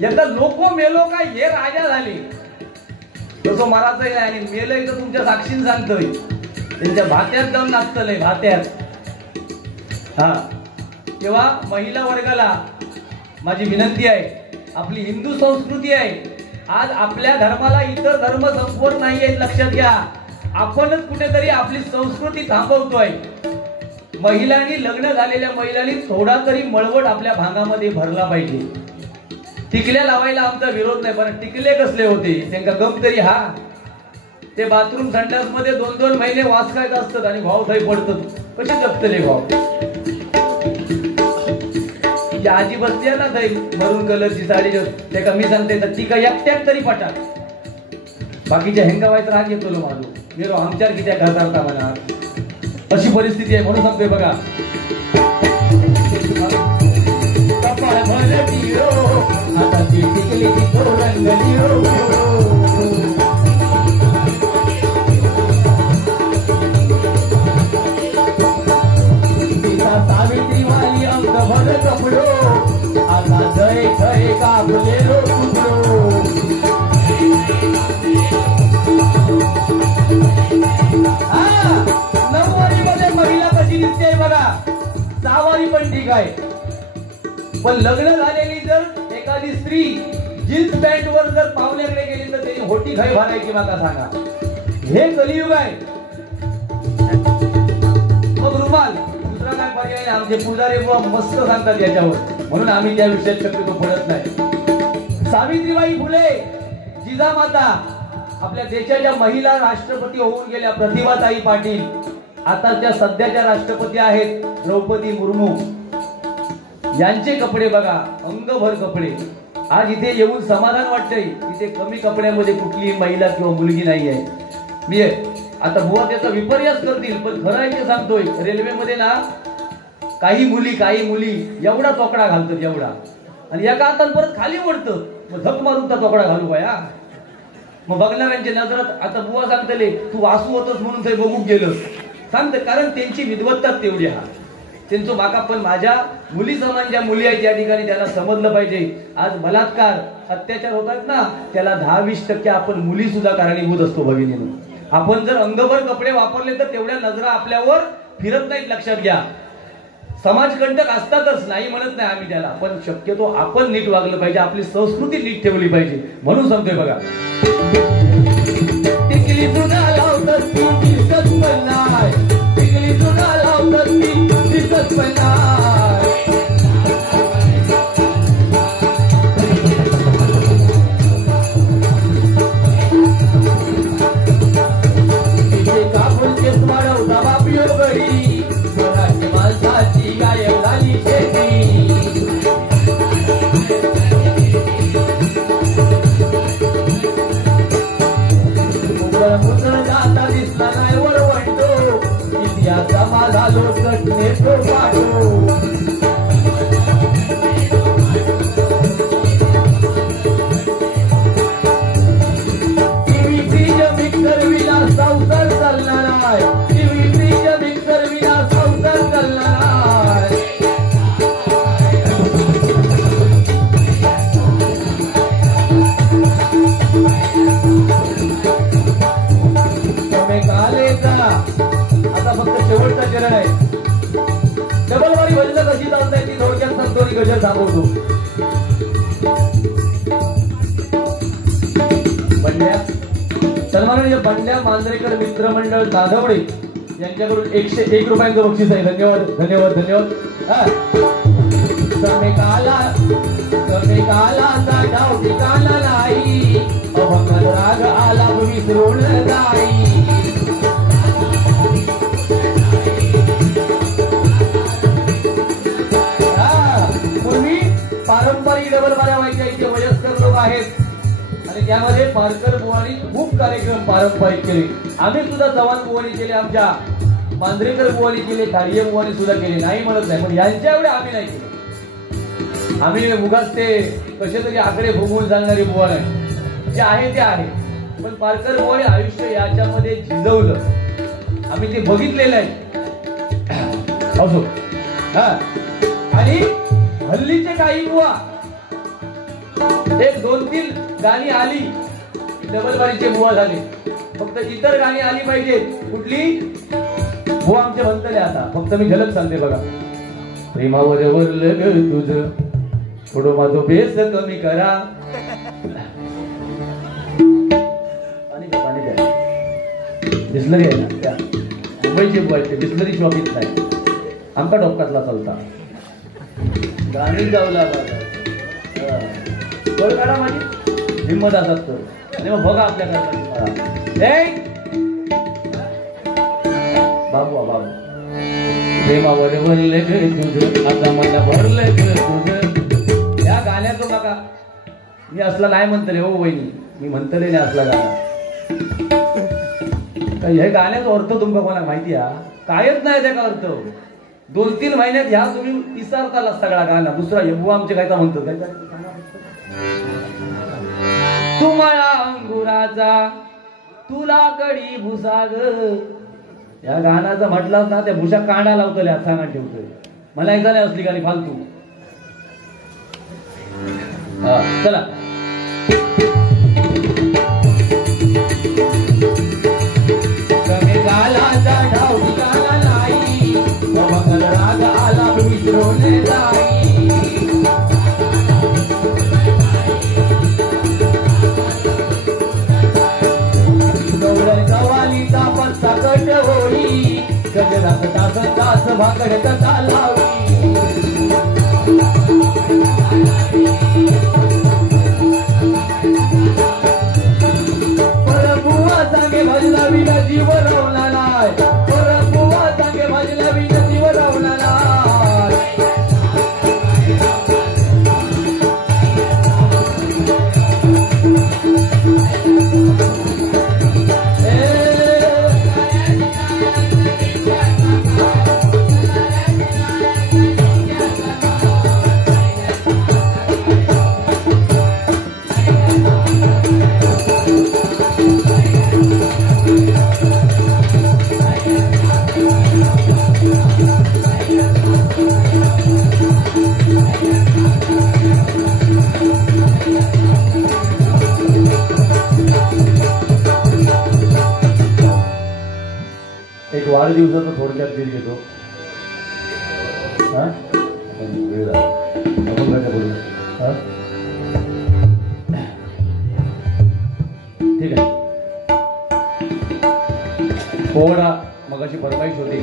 एकदा लोक मेलो काय हे राजा झाले, तसं मारायचं नाही. आणि मेलंय तर तुमच्या साक्षीन सांगतोय, त्यांच्या भात्यात जाऊन नाचतलंय, भात्यात. हा, तेव्हा महिला वर्गाला माझी विनंती आहे, आपली हिंदू संस्कृती आहे. आज आपल्या धर्माला इतर धर्म संपवत नाहीये, लक्षात घ्या. आपणच कुठेतरी आपली संस्कृती थांबवतोय. महिलांनी, लग्न झालेल्या महिलांनी थोडा तरी मळवट आपल्या भागामध्ये भरला पाहिजे. टिकल्या लावायला आमचा विरोध नाही, पण टिकले कसले होते त्यांना गम तरी. हा, ते बाथरूम संडास मध्ये 2-2 महिने वास खायत असतात आणि भाव थै पडतात. कसे जगतले भाव. आजी बसली ना ताई, मरून कलरची साडी, ते कमी सांगते तर ती काय एकट्यात तरी पटा. बाकीच्या हेंगावायचा राग येतो लो माझो, मेरो आमच्यावर किती घासारता म्हणा. अशी परिस्थिती आहे. म्हणून सांगतोय बघा, कपाळ भर टिळो, आता ती टिकली ती तो रंग लिळो. सावित्री वाली अंक भर कपडो, आता जय जय काबलेलो तुकडो. नऊवारी मध्ये महिला कशी दिसते बघा. सहावारी पण ठीक आहे, पण लग्न झालेली जर एखादी स्त्री जीन्स पॅन्ट वर जर पाहुण्याकडे गेली तर त्याची होटी खाई भरायची मला सांगा. हे कलियुग आहे. मग रुमाल दुसरा काय पर्याय नाही. आमचे पुजारी बुवा मस्त सांगतात याच्यावर, म्हणून आम्ही त्या विषयात शक्यतो पडत नाही. सावित्रीबाई फुले जिजामाता, आपल्या देशाच्या महिला राष्ट्रपती होऊन गेल्या प्रतिभाताई पाटील, आता त्या सध्याच्या राष्ट्रपती आहेत द्रौपदी मुर्मू, यांचे कपडे बघा, अंगभर कपडे. आज इथे येऊन समाधान वाटतंय, इथे कमी कपड्यामध्ये कुठली महिला किंवा मुलगी नाही आहे. मी आता बुवा त्याचा विपर्यास करतील, पण खरं आहे ते सांगतोय. रेल्वेमध्ये ना काही मुली एवढा तोकडा घालतात एवढा, आणि एका हातात परत खाली ओढतं, मग धक मारून त्या तोकडा घालू का? मग बघणाऱ्यांच्या नजरात आता बुवा सांगतले तू वासू होतस म्हणून ते बघून गेलं सांगत, कारण त्यांची विद्वत्ता तेवढी हा त्यांचं बाका. पण माझ्या मुली समान ज्या मुली आहेत त्या ठिकाणी त्यांना समजलं पाहिजे. आज बलात्कार अत्याचार होतात ना, त्याला 10-20% आपण मुली सुद्धा कारणीभूत असतो भगिनीनं. आपण जर अंगभर कपडे वापरले तर तेवढ्या नजरा आपल्यावर फिरत नाहीत, लक्षात घ्या. समाजकंटक असतातच, नाही म्हणत नाही आम्ही त्याला, पण शक्यतो आपण नीट वागलं पाहिजे, आपली संस्कृती नीट ठेवली पाहिजे. म्हणून सांगतोय बघा, टिकली जुना लावतात ती दिसत पण नाही, टिकली जुना लावतात ती दिसत पण नाही. तिचे कापूरचेच वाढवता बापियो गडी, कोणाची माणसाची गाय झाली शेती. मुसळ जाता दिसला नाही वरवंटो, इतिहासा माझा लोटत नेतो पाठो. टीव्ही फ्रीज मिक्सर विना संसार चालणार नाही, टीव्ही फ्रीज मिक्सर विना संसार चालणार नाही. आता फक्त शेवटचा चरण आहे. डबलवारी भजन कशी चालताय ती थोडक्यात संतोरी गजल सांगवतो. बंड्या सन्माननीय बंड्या मांजरेकर मित्रमंडळ जाधवडे यांच्याकडून 101 रुपयांचं बक्षीस आहे. धन्यवाद धन्यवाद धन्यवाद. समेकाला डाव ठिकाणा नाही, अभंगात राग आला विसरून जाई. पूर्वी पारंपरिक डबलबाऱ्या व्हायच्या, इथे वयस्कर लोक आहेत आणि त्यामध्ये पारकर बुवानी खूप कार्यक्रम पारंपरिक केले. आम्ही सुद्धा चव्हाण बुवानी केले, आमच्या मांजरेकर बुवानी केले, खाडिये बुवानी सुद्धा केले, नाही म्हणत नाही, पण यांच्या एवढे आम्ही नाही केले. आम्ही उगाच ते कसे तरी आकडे भोगून जाणारी बुवा नाही, जे आहे ते आहे. पण पारकर बुवानी आयुष्य याच्यामध्ये झिजवलं, आम्ही ते बघितलेलं आहे. असो हा. आणि हल्लीचे काही बुवा 1-2-3 गाणी आली डबलबारीचे बुवा झाले, फक्त इतर गाणी आली पाहिजे. कुठली बुवा आमचे म्हणतले आता, फक्त मी झलक सांगते बघा. प्रेमावर वरलं ग तुझं, थोडं माझं बेस कमी करा. पाणी द्या, बिस्लरी आहे ना, त्या मुंबईचे बुवा आहेत, बिस्लरी शॉपीत नाही, आमका डोक्यातला चालता गाणी गावला कळ काढा माझी हिंमत असतात तर. आणि मग बघा आपल्याकडे बाबू बाबू प्रेमावर भरले तुझं, आता मला भरलं तुझं. या गाण्याचं बघा, मी असला नाही म्हणतले हो वहिनी, मी म्हणतले नाही असला गाणं. हे गाण्याचा अर्थ तुमका कोणाला माहिती आहे? कायच नाही त्याचा अर्थ. 2-3 महिन्यात ह्या तुम्ही विसरताला सगळा गाणं. दुसरा बुवा आमचे काय म्हणतो, काय तुम्हाला अंगुराचा तुला कडी भुसाग. या गाण्याचा म्हटलं ना, त्या भुसा कांडा लावतल्या सांगा ठेवतोय. मला ऐका नाही असली गाणी फालतू. चला गालाचा ढाव ठिकाणा नाही, राग आला विसरून जाई. तास भाकडत चालावी परबुवा सांगे भजला विना जीव रावला नाय परबुवा सांगे भजला विना जीव रावला नाय एक वाढदिवसाचा थोडक्यात बिल घेतो वेळ झाला आपण काय बोलू ठीक आहे पोहडा मगाशी फरमाईश होती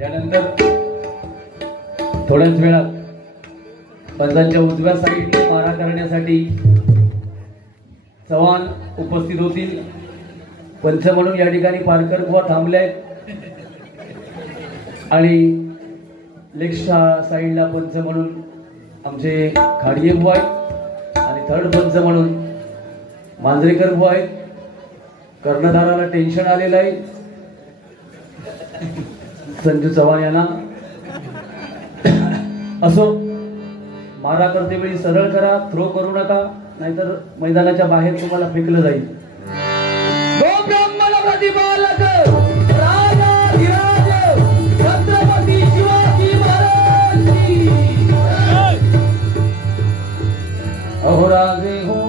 यानंतर थोड्याच वेळात पंचांच्या उजव्या साईडने मारा करण्यासाठी चव्हाण उपस्थित होतील पंच म्हणून या ठिकाणी पारकर बुवा थांबले आणि लेफ्ट साईडला पंच म्हणून आमचे खाडगे बुवा आहेत आणि थर्ड पंच म्हणून मांजरेकर बुवा आहेत कर्णधाराला टेन्शन आलेलं आहे संजू चव्हाण यांना असो मारा करते वेळी सरळ करा थ्रो करू नका नाहीतर मैदानाच्या बाहेर तुम्हाला फेकलं जाईल छत्रपती शिवाजी महाराज अहोराजे हो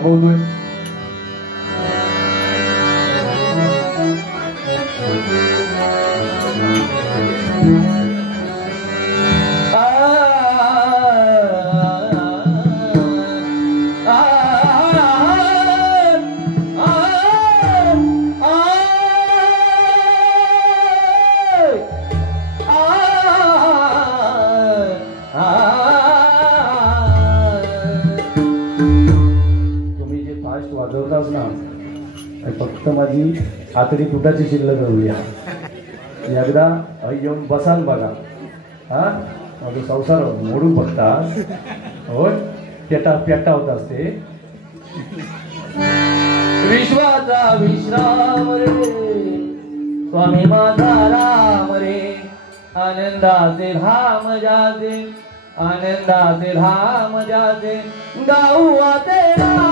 थांबवतोय. तुम्ही जे फास्ट वाजवताच ना, फक्त माझी आतडी तुटाची शिल्लक राहूया. एकदा येऊन बसाल बघा. हा माझा संसार मोडून बघतात. होय पेटा पेटा होत असते. विश्वाचा विश्राम रे स्वामी माझा राम रे, आनंदाचे धाम जाते, आनंदाचे धाम जाते, गाऊ तेरा